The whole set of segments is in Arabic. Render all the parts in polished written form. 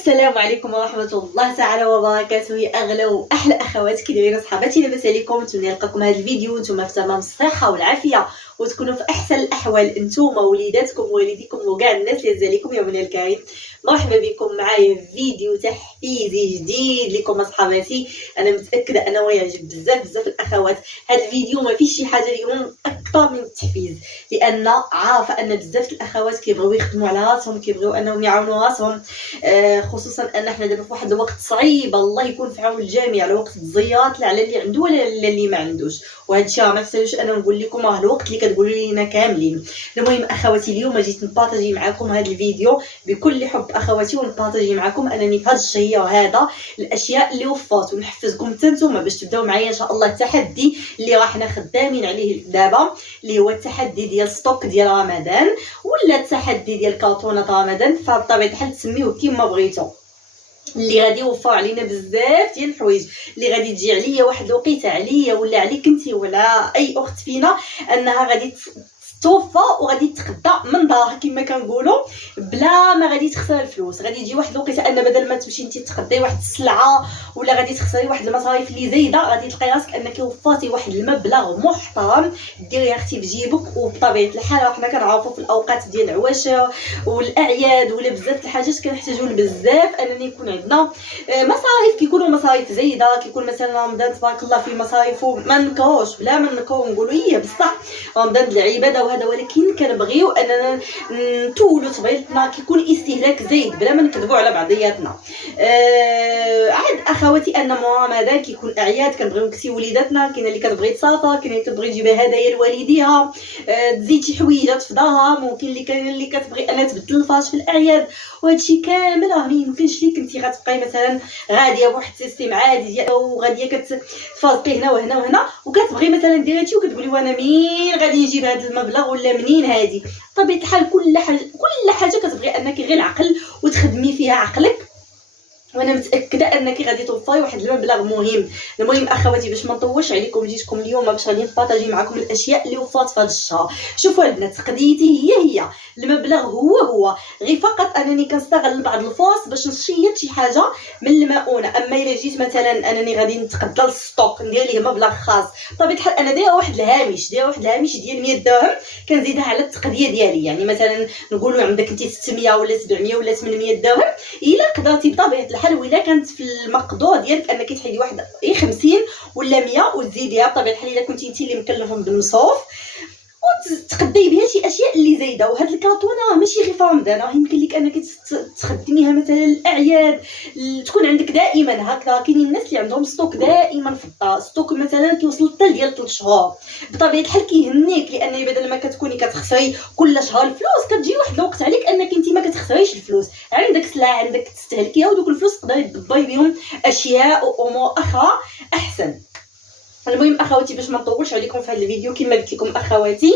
السلام عليكم ورحمه الله تعالى وبركاته. يا اغلى واحلى اخوات كي دايرين صحاباتي، لاباس عليكم؟ نتمنى نلقاكم هذا الفيديو وانتم في تمام الصحه والعافيه وتكونوا في احسن الاحوال انتم ووليداتكم ووالديكم وكاع الناس اللي عز عليكم. يا بني الكريم مرحبا بكم معايا في فيديو تحفيزي جديد لكم اصحاباتي. انا متاكده انه يعجب بزاف الاخوات. هذا الفيديو ما فيش شي حاجه اليوم اكثر من التحفيز، لان عارفه ان بزاف الاخوات كيبغيو يخدموا على راسهم، كيبغيو انهم يعاونوا راسهم، خصوصا ان احنا دابا في واحد الوقت صعيب. الله يكون في عون الجميع، الوقت تزيات لا على اللي عنده ولا على اللي ما عندوش. وهذا الشيء ما تحتاجوش انا نقول لكم، راه الوقت اللي كتقولوا لينا كاملين. المهم اخواتي، اليوم جيت نبارطاجي معكم هذا الفيديو بكل حب اخواتي، ونبارطاجي معكم انني في هذا الشهر هذا الاشياء اللي وفات، ونحفزكم حتى نتوما باش تبداو معايا ان شاء الله التحدي اللي راحنا خدامين عليه دابا، اللي هو التحدي ديال ستوك ديال رمضان، ولا التحدي ديال كرتونه رمضان، فبطبيعه الحال تسميوه كيما بغيتو، اللي غادي يوفر علينا بزاف ديال الحوايج، اللي غادي تجي عليا واحد الوقيته، عليا ولا عليك انت ولا اي اخت فينا، انها غادي توفى وغادي تخدى من دارها كما كنقولوا، بلا ما غادي تخسر الفلوس. غادي يجي واحد الوقيته ان بدل ما تمشي انت تقضي واحد السلعه ولا غادي تخسري واحد المصاريف اللي زايده، غادي تلقاي راسك انك وفاتي واحد المبلغ محترم ديري اختي في جيبك. وبطبيعه الحال حنا كنعرفوا في الاوقات ديال العواشر والاعياد ولا بزاف الحاجات كنحتاجوا بزاف انني يكون عندنا مصاريف، كيكونوا مصاريف زايده، كيكون مثلا رمضان تبارك الله في مصاريفه ما نكروش، بلا ما نكرو نقولوا هي بصح رمضان العباده وهذا، ولكن كنبغيو اننا نتولوا طبيعتنا كيكون استهلاك زايد بلا ما نكذبوا على بعضياتنا. عاد اخواتي ان رمضان كيكون اعياد، كنبغيو نكسي وليداتنا، كاينه اللي كتبغي تسافر، كاينه اللي كتبغي تجيب هدايا لوالديها، تزيد شي حويجات في دارها، ممكن اللي كاين اللي كتبغي انها تبدل الفاش في الاعياد. وهذا الشيء كامل راه ما يمكنش ليك انت غتبقاي مثلا غاديه بواحد السيستيم عادي ديال وغاديه كتفاضطي هنا وهنا وهنا، وكتبغي مثلا ديري هادشي وكتقولي وانا منين غادي نجيب هذا المبلغ ولا منين هادي. بطبيعه الحال كل حاجه كتبغي انك غير العقل وتخدمي فيها عقلك، وانا متاكده انك غادي توفري واحد المبلغ مهم. المهم اخواتي باش ما نطولش عليكم، جيتكم اليوم باش غادي نبارطاجي معكم الاشياء اللي وفات في هذا الشهر. شوفوا البنات، قضيتي هي المبلغ هو غير فقط انني كنستغل بعض الفرص باش نشيط شي حاجه من المؤونه. اما الا جيت مثلا انني غادي نتقدى الستوك ندير ليه مبلغ خاص، بطبيعه الحال انا دايره واحد الهامش ديال 100 درهم كنزيدها على التقديه ديالي. يعني مثلا نقولوا عندك انت 600 ولا 700 ولا 800 درهم، الا قدرتي بطبيعه الحال ولا كانت في المقدور ديالك انك تحيدي واحد 50 ولا 100 وتزيديها، بطبيعه الحال الا كنتي انت اللي مكلفهم بالمصروف، وتقدي بها شي اشياء اللي زايده. وهاد الكرتونه ماشي غير في رمضان، راه يمكن لك انك تخدميها مثلا الاعياد، تكون عندك دائما هكذا. كاينين الناس اللي عندهم ستوك دائما في الدار، ستوك مثلا كيوصل حتى ديال 3 شهور. بطبيعه الحال كيهنيك، لان بدل ما كتكوني كتخسري كل شهر الفلوس، كتجي واحد الوقت عليك انك انت ما كتخسريش الفلوس، عندك سلعه عندك تستهلكيها، ودوك الفلوس تقدري تدبري بهم اشياء وامور اخرى احسن. المهم اخواتي باش ما نطولش عليكم في هذا الفيديو، كما قلت لكم اخواتي،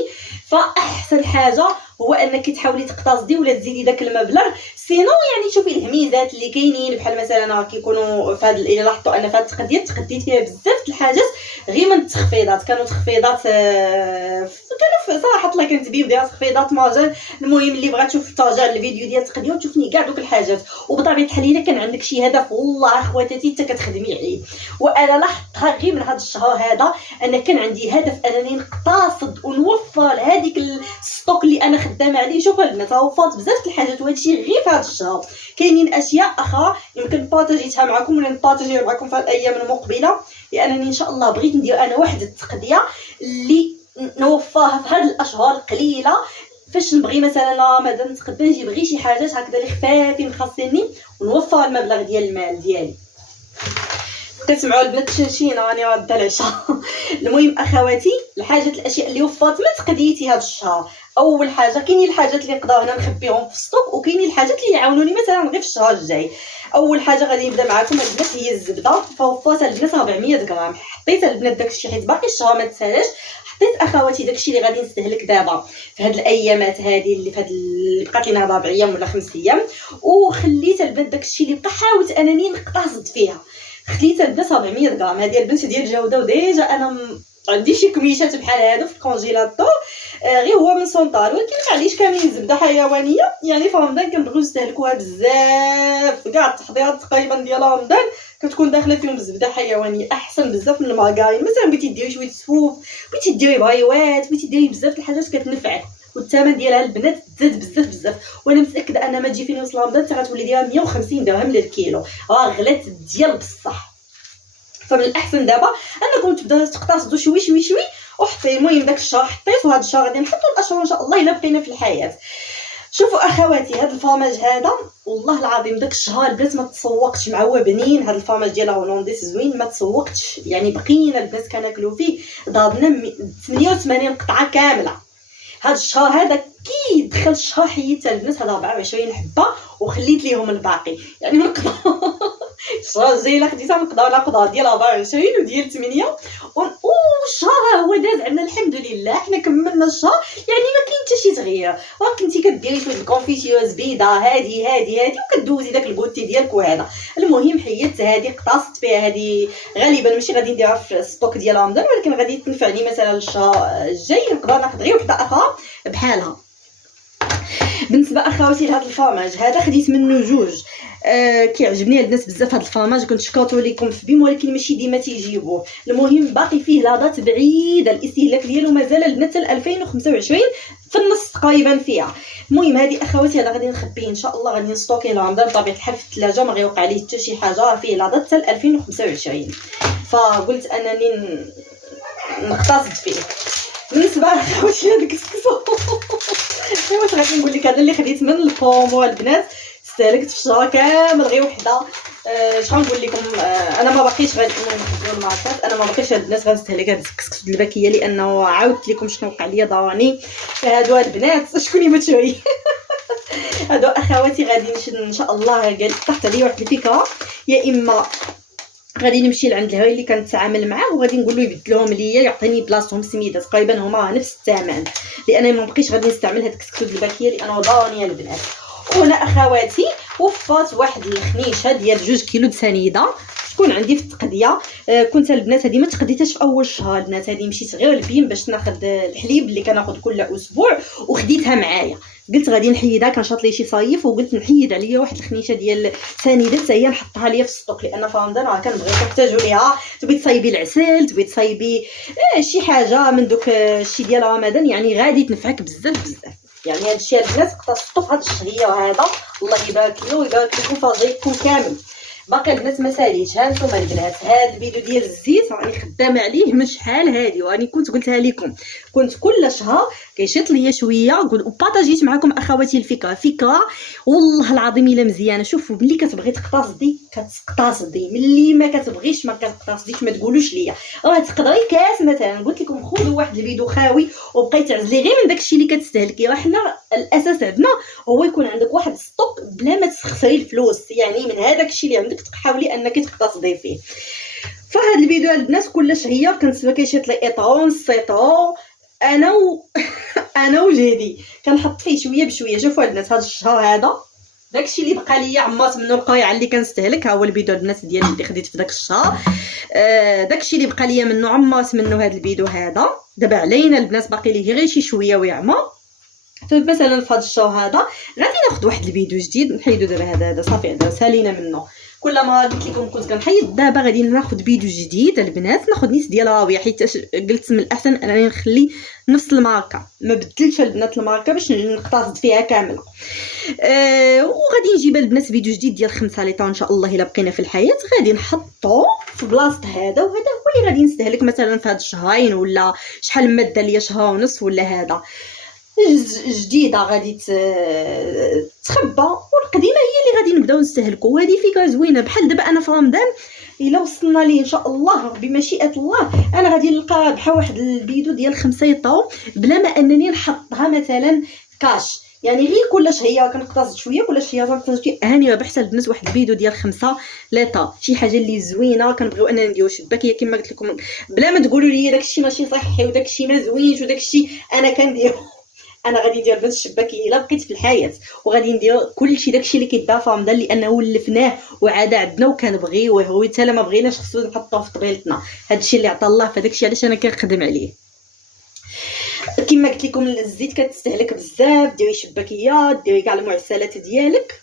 فاحسن حاجه هو انك تحاولي تقتصدي ولا تزيدي داك المبلغ. سينو يعني شوفي الهميزات اللي كاينين، بحال مثلا كيكونوا في هذا اللي لاحظتوا انا في هذه التقديه تقديت فيها بزاف الحاجات غير من التخفيضات. كانوا تخفيضات كانوا صراحه الله كنتبين ديال تخفيضات ماجان. المهم اللي بغات تشوف ترجع الفيديو ديال التقديه وتشوفني كاع دوك الحاجات. وبطبيعه الحال الا كان عندك شي هدف والله اخواتاتي حتى كتخدمي عليه، وانا لاحظتها غير من هذا الشهر هذا، انا كان عندي هدف انني نقتصد ونوفر هذيك الستوك اللي انا خدامه عليه. شوفوا البنات راه وفرت بزاف الحاجات، وهذا الشيء غير في هذا الشهر. كاينين اشياء اخرى يمكن بارطاجيتها معكم ولا نبارطاجيها معكم في الايام المقبله، لانني ان شاء الله بغيت ندير انا واحد التقديه اللي نوفرها في هذه الاشهر القليله، فاش نبغي مثلا رمضان نتقدى نجيب غير شي حاجات هكذا اللي خفافين خاصيني ونوفر المبلغ ديال المال ديالي. كتسمعوا البنات شنشينه راني راده العشاء. المهم اخواتي، الاشياء اللي وفات من تقديتي هذا الشهر، اول حاجه كاينين الحاجات اللي نقدر هنا نخبيهم في السطوك، وكاينين الحاجات اللي يعاونوني مثلا غير في الشهر الجاي. اول حاجه غادي نبدا معكم البنات هي الزبده، فوفات البنات 400 غرام. حطيت البنات داكشي حيت باقي الشهر ما تسالاش، حطيت اخواتي داكشي اللي غادي نستهلك دابا في هاد الايامات هذه اللي في هاد اللي بقات لنا 4 ايام ولا 5 ايام، وخليت البنات داكشي اللي بقى حاولت انني نقتصد فيها. خليت البنات 400 غرام. هذه البنت ديال الجوده، وديجا انا عندي شي كميشات بحال هادو في الكونجيلاتور، غير هو من سونطال، ولكن معليش كاملين زبده حيوانيه. يعني في رمضان كنبغيو نستهلكوها بزاف، كاع التحضيرات تقريبا ديال رمضان كتكون داخله فيهم الزبده حيوانيه احسن بزاف من المارغرين. مثلا بغيتي ديري شويه سفوف، بغيتي ديري بغيوات، بغيتي ديري بزاف د الحاجات كتنفعك، والثمن ديالها البنات زاد بزاف بزاف. وانا متاكده ان ما تجي فين يوصل رمضان حتى غتولي ديالها 150 درهم للكيلو، غلات ديال بصح. فمن الاحسن دابا انكم تبداو تقتصدوا شوي شوي شوي وحطي. المهم داك الشهر حطيت، وهذا الشهر غادي نحطوا الاشهر ان شاء الله الا بقينا في الحياه. شوفوا اخواتي، هذا الفرماج هذا والله العظيم داك الشهر البنات ما تسوقتش مع هو بنين. هذا الفرماج ديال هولنديس زوين، ما تسوقتش يعني. بقينا البنات كناكلوا فيه، ضربنا 88 قطعه كامله. هذا الشهر هذا كي دخل الشهر حيدت البنات هذا 24 حبه وخليت ليهم الباقي. يعني من قضاء الشهر الجاي الا خديتها من قضاء ديال 24 وديال 8 والشهر هو داز عندنا الحمد لله. حنا كملنا الشهر يعني ما كاين حتى شي تغيير. كنتي كديري شويه الكونفيتيوز بيضه هادي وكدوزي داك الكوتي ديالك. وهذا المهم حيدت هذه اقتصت فيها. هذه غالبا ماشي غادي نديرها في الستوك ديال رمضان، ولكن غادي تنفعني مثلا الشهر الجاي نقدر ناخذ غير وحده اخرى بحالها. بالنسبه اخواتي لهذا الفرماج هذا خديت منه جوج. كيعجبني الناس بزاف هذا الفرماج، كنت شكرتو لكم في بيم ولكن ماشي ديما تيجيبوه. المهم باقي فيه لاضات بعيده، الاستهلاك ديالو مازال البنات 2025 في النص تقريبا فيها. المهم هذه اخواتي هذا غادي نخبيه ان شاء الله، غادي نستوكيه لرمضان بطبيعه الحال في الثلاجه، ما غيوقع ليه حتى شي حاجه. فيه لاضات حتى 2025، فقلت انني نقتصد فيه. بالنسبه اخواتي هذا الكسكسو واش غادي نقول لك، هذا اللي خديت من البرومو البنات، استهلكت في الشهر كامل غير وحده. شحال نقول لكم، انا ما باقيش غادي نخدموا الماركات، انا ما باقيش الناس غنستهلك هذا الكسكس الباكيه، لانه عاودت لكم شنو وقع لي ضراني. فهادو البنات شكوني ما تشوي هادو اخواتي غادي نشد ان شاء الله. قال طاحت عليا واحد الفكره، يا اما غادي نمشي لعند الهوي اللي كنتعامل معاه وغادي نقول له يبدلهم ليا، يعطيني بلاصتهم سميده تقريبا هما نفس الثمن، لان ما بقيتش غادي نستعمل هاد الكسكسو الباكيه لانه ضراني البنات. وهنا اخواتي وفات واحد الخنيشه ديال 2 كيلو د سنيده تكون عندي في التقديه. كنت البنات هذه ما تقديتهاش في اول الشهر البنات، هذه مشيت غير لبيم باش ناخذ الحليب اللي كناخذ كل اسبوع وخديتها معايا. قلت غادي نحيدها، كنشاط لي شي صيف وقلت نحيد عليا واحد الخنيشه ديال سنيده حتى هي نحطها ليا في السطوك، لان في رمضان راه كنبغي نحتاجوا ليها. تبغي تصايبي العسل، تبغي تصايبي شي حاجه من دوك الشيء ديال رمضان، يعني غادي تنفعك بزاف بزاف. يعني هذا الشيء البنات اقتصدتو في هذا الشهريه هذا، الله يبارك له ويبارك لكم في رزقكم كامل. باقي البنات ما ساليتش. ها نتوما البنات هذا الفيديو ديال الزيت راني خدامه عليه من شحال هادي، وراني كنت قلتها لكم، كنت كل شهر كيشيط ليا شويه نقول وبارطاجيت معكم اخواتي الفكره. فكره والله العظيم الا مزيانه. شوفوا ملي كتبغي تقتصدي كتقتصدي، ملي ما كتبغيش ما كتقتصديش ما تقولوش ليا. راه تقدري كاس مثلا قلت لكم خذوا واحد الفيديو خاوي وبقيتي تعزلي غير من داكشي اللي كتستهلكي. راه حنا الاساس عندنا هو يكون عندك واحد ستوك بلا ما تخسري الفلوس، يعني من هذاك الشيء اللي عندك تحاولي انك تقتصدي فيه. فهاد الفيديو البنات كلش هي كنت كيشيط لي ايطرون سيترو انا وجدي كنحط فيه شويه بشويه. شوفوا البنات هذا الشهر هذا داكشي اللي بقى ليا عمات منه القريعه اللي كنستهلك، ها هو الفيديو البنات ديالي اللي خديت في داك الشهر. داكشي اللي بقى ليا منه عمات منه هذا الفيديو هذا. دابا علينا البنات باقي ليه غير شي شويه ويعمى. مثلا في هذا الشهر هذا غادي ناخذ واحد الفيديو جديد نحيدو. دابا هذا صافي هذا سالينا منه. كل ما قلت لكم كنت كنحيد، دابا غادي ناخذ فيديو جديد البنات، ناخذ نيت ديال راويه، حيت قلت من الاحسن انني نخلي نفس الماركه، ما بدلتش البنات الماركه باش نقتصد فيها كامله. وغادي نجيب البنات فيديو جديد ديال 5 لتر ان شاء الله الا بقينا في الحياه. غادي نحطو في بلاصه هذا، وهذا هو اللي غادي نستهلك مثلا في هاد الشهرين ولا شحال ماده ليا شهر ونص ولا هذا جديده غادي تخبى، والقديمه هي اللي غادي نبداو نستهلكوا. وهذه فكره زوينه. بحال دابا انا في رمضان الا وصلنا ليه ان شاء الله بمشيئه الله، انا غادي نلقى بحال واحد الفيديو ديال 5 يطاو بلا ما انني نحطها مثلا كاش، يعني غير كل شهيه كنقتصد شويه، كل شهيه كنقتصد شويه. هاني بحال البنات واحد الفيديو ديال 5 لتر، شي حاجه اللي زوينه كنبغيو اننا نديرو شباكيه كما قلت لكم، بلا ما تقولوا لي داكشي ماشي صحي وداكشي ما زوينش وداكشي انا كنديرو. انا غادي ندير بس الشباكيه الا بقيت في الحياه، وغادي ندير كلشي داكشي اللي كيدار في رمضان لانه ولفناه وعاد عندنا وكنبغيوه، وحتى ما بغيناش خصو نحطوه في طبيلتنا. هادشي اللي عطا الله، فداكشي علاش انا كنخدم عليه. كما قلت لكم الزيت كتستهلك بزاف، ديري شباكيات، ديري كاع المعسلات ديالك،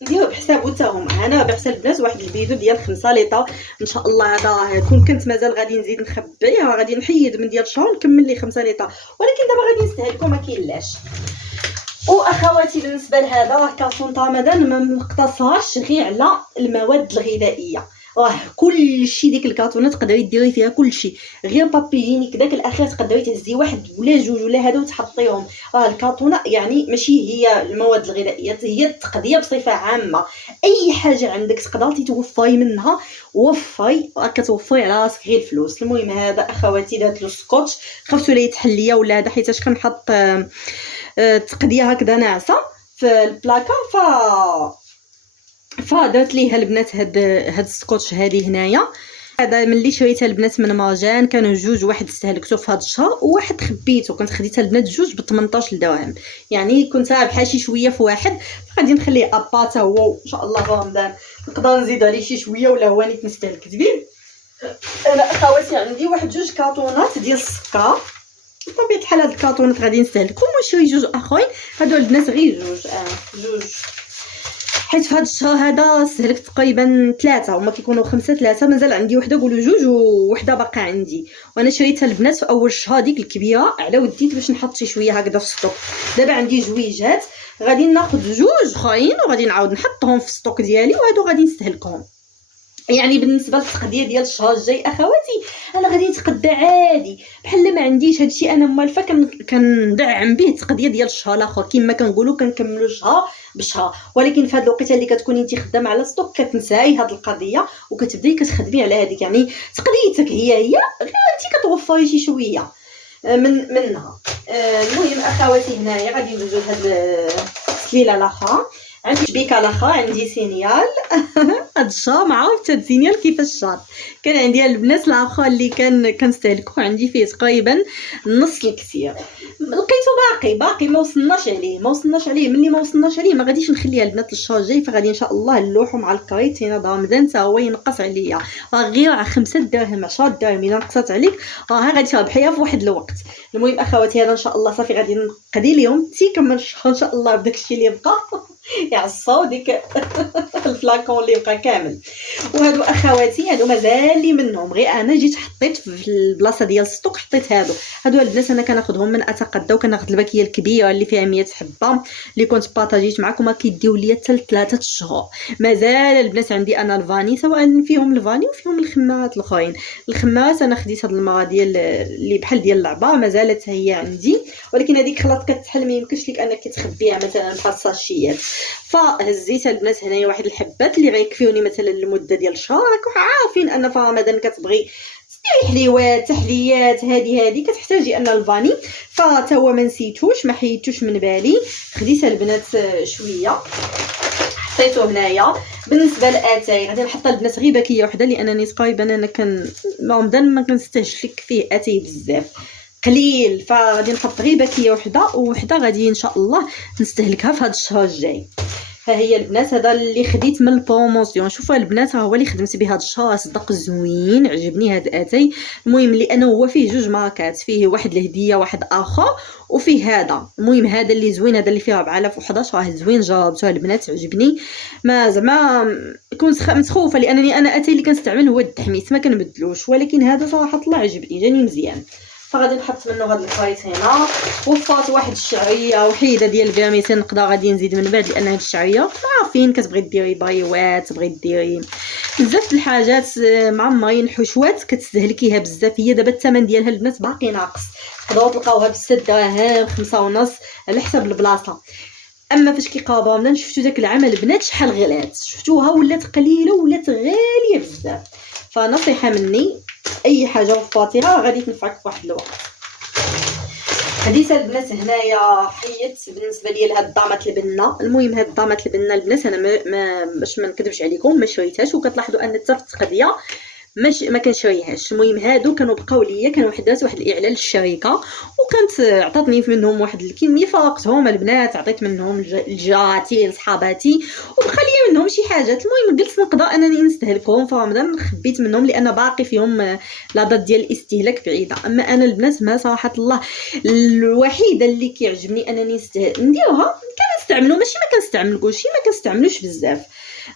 ديروا بحسابو حتى هما. انا بعت البنات واحد البيدو ديال 5 ليطر ان شاء الله. هذا كون كنت مازال غادي نزيد نخبيه، غادي نحيد من ديال الشهر نكمل ليه 5 ليطر، ولكن دابا غادي نستهلكو ما كاينلاش. واخواتي بالنسبه لهذا راه كارطون رمضان ما مقتصرش غير على المواد الغذائيه، راه كلشي ديك الكارطونه تقدري ديري فيها كلشي، غير بابيجينيك داك الاخير تقدري تهزي واحد ولا جوج ولا هذا وتحطيهم. راه الكارطونه يعني ماشي هي المواد الغذائيه، هي التقضيه بصفه عامه. اي حاجه عندك تقدري توفري منها وفري، كتوفري على راسك غير الفلوس. المهم هذا اخواتي درت له سكوتش، خفتو ليه تحليه ولا هذا حيتاش كنحط تقديه هكذا ناعسه في البلاكا، فدرت ليها البنات هاد السكوتش هذه هنايا. هذا ملي شريتها البنات من مارجان كانوا جوج، واحد استهلكته في هذا الشهر وواحد خبيته، كنت خديتها البنات جوج ب 18 درهم، يعني كنت رابحه شي شويه في واحد، فغادي نخليه اباتا هو ان شاء الله في رمضان نقدر نزيد عليه شي شويه ولا هو نيت نستهلك به. انا اخواتي عندي واحد جوج كارطونات ديال السكر، بطبيعه الحال هاد الكارطونات غادي نستهلكهم ونشري جوج اخرين. هادو البنات غير جوج حيت في هاد الشهر هذا استهلكت تقريبا 3 وما كيكونوا 5 3، مازال عندي وحده قولوا جوج ووحده باقا عندي، وانا شريتها البنات في اول الشهر ديك الكبيره على وديت باش نحط شي شويه هكذا في السطوك. دابا عندي جويجات غادي ناخذ جوج اخرين وغادي نعاود نحطهم في السطوك ديالي، وهادو غادي نستهلكهم. يعني بالنسبه للتقديه ديال الشهر الجاي اخواتي انا غادي نتقدى عادي بحال ما عنديش هادشي، انا موالفه كندعم به التقديه ديال الشهر الاخر كما كنقولوا كنكملوا الشهر بشهر. ولكن في هاد الوقيته اللي كتكوني انت خدامه على ستوك كتنساي هاد القضيه وكتبداي كتخدمي على هذيك، يعني تقديتك هي غير انت كتوفري شي شويه منها. المهم اخواتي هنايا غادي ندوزو لهاد السليله الاخرى. عندي شبيكه الاخرى، عندي سينيال هاد الشهر ما عرفت هاد سينيال كيفاش شاط. كان عندي البنات الاخر اللي كنستهلكو عندي فيه تقريبا نص الكثير، لقيته باقي ما وصلناش عليه. ملي ما وصلناش عليه ما غاديش نخليها البنات للشهر الجاي، فغادي ان شاء الله نلوحو مع الكريت هنا رمضان حتى هو ينقص عليا، راه غير 5 دراهم 10 دراهم الا نقصت عليك راه غادي تربحيها في واحد الوقت. المهم اخواتي هذا ان شاء الله صافي غادي نقضي ليهم تيكمل الشهر ان شاء الله بداكشي اللي بقى يعصاو ديك الفلاكون اللي بقى كامل. وهادو اخواتي هادو مازال لي منهم، غير انا جيت حطيت في البلاصه ديال السطوك حطيت هادو البنات انا كناخذهم من اتقدى، وكناخذ الباكيه الكبيره اللي فيها 100 حبه اللي كنت بارطاجيت معكم، كيديو ليا حتى 3 شهور. مازال البنات عندي انا الفاني، سواء فيهم الفاني وفيهم الخمارات الاخرين. الخمارات انا خديت هاد المره ديال اللي بحال ديال العبار مازالت هي عندي، ولكن هذيك خلاص كتحل ما يمكنش لك انك تخبيها مثلا بحال الساشيات. فهزيت البنات هنايا واحد الحبات اللي غيكفيوني مثلا لمده ديال شهر. راكم عارفين ان في رمضان كتبغي تديري حليوات تحليات هذه كتحتاجي ان الفاني، فتا هو ما نسيتوش ما حيدتوش من بالي. خديت البنات شويه حطيته هنايا. بالنسبه للاتاي غادي نحط البنات غير باكيه وحده، لانني تقريبا انا رمضان ما كنستهلك فيه اتاي بزاف قليل، فغادي نحط غير باكيه وحده غادي ان شاء الله نستهلكها في هذا الشهر الجاي. ها هي البنات هذا اللي خديت من البروموسيون. شوفوا البنات هو اللي خدمت به هذا الشهر، صدق زوين عجبني هذا الاتاي. المهم لانه هو فيه جوج ماركات، فيه واحد الهديه واحد اخر وفيه هذا. المهم هذا اللي زوين، هذا اللي فيه 4011 راه زوين، جربته البنات عجبني. ما زعما كنت متخوفه لانني انا اتاي اللي كنستعمل هو التحميص ما كنبدلوش، ولكن هذا صراحه الله عجبني جاني مزيان. فغادي نحط منه هذا الخليط هنا. وفات واحد الشعريه وحيده ديال الفيرميسين نقدر غادي نزيد من بعد، لان هاد الشعريه عارفين كتبغي ديري بايوات تبغي ديري بزاف الحاجات معمرين حشوات كتستهلكيها بزاف. هي دابا الثمن ديالها البنات باقي ناقص، تقدروا تلقاوها ب6 دراهم 5 ونص على حسب البلاصه. اما فاش كيقرب رمضان شفتوا داك العام البنات شحال غلات، شفتوها ولات قليله ولات غاليه بزاف. فنصيحه مني اي حاجه وفاتيها غادي تنفعك في واحد الوقت. خديت البنات هنايا حيت بالنسبه لي لهاد الضامات البنه. المهم هاد الضامات البنه البنات انا باش ما نكذبش عليكم ما شريتهاش، وكتلاحظوا ان حتى في التقديه ما كنشريهاش. المهم هادو كانوا بقاو ليا، كانوا وحدات واحد الاعلان للشركه، وكانت عطاتني منهم واحد الكميه فرقتهم البنات، عطيت منهم لجاراتي لصحاباتي، وبقى ليا منهم شي حاجات. المهم قلت نقدر انني نستهلكهم في رمضان، خبيت منهم لان باقي فيهم لا دات ديال الاستهلاك بعيده. اما انا البنات ما صراحه الله الوحيده اللي كيعجبني انني نديرها كنستعملو، ماشي ما كنستعملوش، ما كنستعملوش بزاف.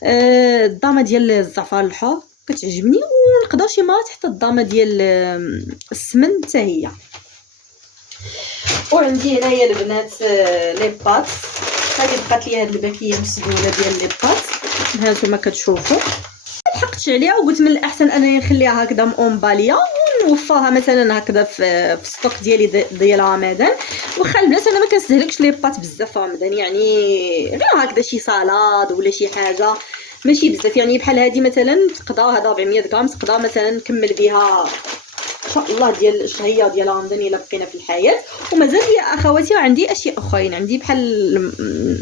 الضامه ديال الزعفران الحر كتعجبني، ونقدر شي مرات حتى الضامه ديال السمن حتى هي. وعندي هنايا البنات لي بات، هذه بقات لي هاد الباكيه مسدوله ديال لي بات، ها نتوما كتشوفوا. لحقت عليها وقلت من الاحسن انني نخليها هكذا مونباليه ونوفرها مثلا هكذا في السطوك ديالي ديال رمضان. واخا البنات انا ما كنستهلكش لي بات بزاف في رمضان، يعني غير هكذا شي صالاد ولا شي حاجه ماشي بزاف. يعني بحال هذه مثلا تقدر هذا 400 غرام، تقدر مثلا نكمل بها ان شاء الله ديال الشهيه ديال رمضان الا بقينا في الحياه. ومازال لي اخواتي عندي اشياء اخرين، عندي بحال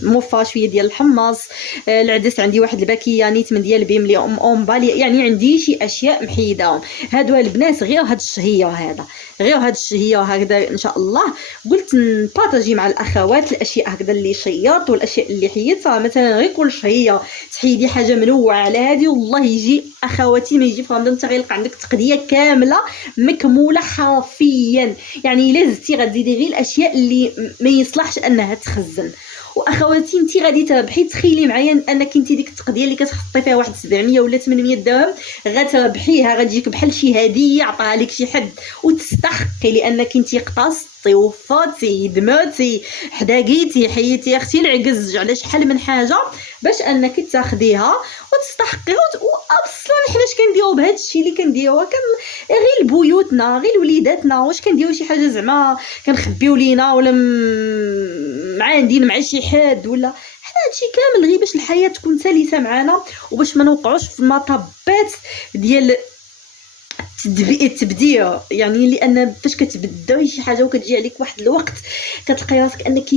موفر شويه ديال الحمص، العدس عندي واحد الباكيه نيت من ديال بيملي اونبالي، يعني عندي شي اشياء محيداهم. هادو البنات غير هاد الشهيه، هذا غير هاد الشهيه هكذا ان شاء الله. قلت نبارطاجي مع الاخوات الاشياء هكذا اللي شيرت والاشياء اللي حيدت. مثلا غير كل شهيه تحيدي حاجه منوعه على هذه، والله يجي اخواتي ما يجي في رمضان حتى غيلقى عندك تقديه كامله مكموله حرفيا. يعني الا زدتي غتزيدي غير الاشياء اللي ما يصلحش انها تخزن. واخواتي انت غادي تربحي، تخيلي معايا انك انت ديك التقديه اللي كتحطي فيها واحد 700 ولا 800 درهم غتربحيها، غتجيك بحال شي هديه عطاها لك شي حد وتستحقي، لانك انت اقتصدتي وفرتي دمرتي حداقيتي حيتي اختي العكز على شحال من حاجه باش انك تاخديها وتستحقيها. واصلا حنا اش كنديروا بهذا الشيء اللي كنديروه غير لبيوتنا غير لوليداتنا، واش كنديروا شي حاجه زعما كنخبيو لينا ولا معاندين مع شي حد، ولا حنا هادشي كامل غير باش الحياه تكون سلسه معنا وباش ما نوقعوش في المطبات ديال التبديع. يعني لان فاش كتبداي شي حاجه وكتجي عليك واحد الوقت كتلقاي راسك انك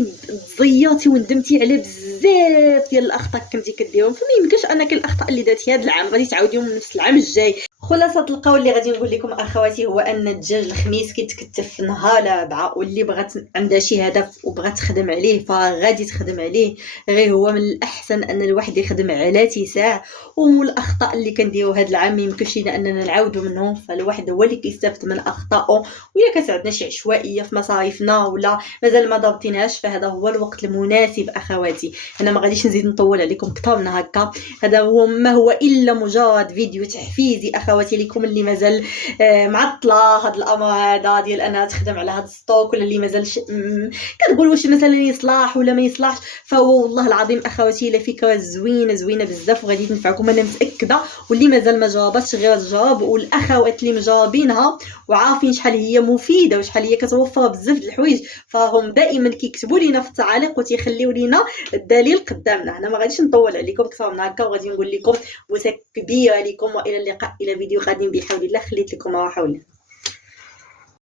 تزياتي وندمتي على بزاف ديال الاخطاء كنتي كديرهم، فما يمكنش انك الاخطاء اللي درتي هذا العام غادي تعاوديهم نفس العام الجاي. خلاصه القول اللي غادي نقول لكم اخواتي هو ان الدجاج الخميس كيتكتف في نهار الاربعاء، واللي بغات عندها شي هدف وبغات تخدم عليه فغادي تخدم عليه. غير هو من الاحسن ان الواحد يخدم على اتساع، والاخطاء اللي كنديروا هذا العام ما يمكنش لنا اننا نعاودوا منهم، فالواحد هو اللي كيستافد من اخطائه. ولا كانت عندنا شي عشوائيه في مصاريفنا ولا مازال ما ضبطيناش، فهذا هو الوقت المناسب اخواتي. انا ما غاديش نزيد نطول عليكم اكثر من هكا، هذا هو ما هو الا مجرد فيديو تحفيزي اخواتي لكم اللي مازال معطله هذا الامر هذا ديال انها تخدم على هذا الستوك، ولا اللي مازال كتقول واش مثلا يصلح ولا ما يصلحش. فهو والله العظيم اخواتي لا فكره زوينه بزاف وغادي تنفعكم انا متاكده. واللي مازال ما جربتش غير تجرب، والاخوات اللي مجربينها وعارفين شحال هي مفيده وشحال هي كتوفر بزاف د الحوايج فهم دائما كيكتبوا لينا في التعاليق وتيخليو لينا الدليل قدامنا. انا ما غاديش نطول عليكم اكثر من هكا، وغادي نقول لكم بوسه كبيره لكم والى اللقاء الى فيديو قادم بحول الله. خليت لكم راحه.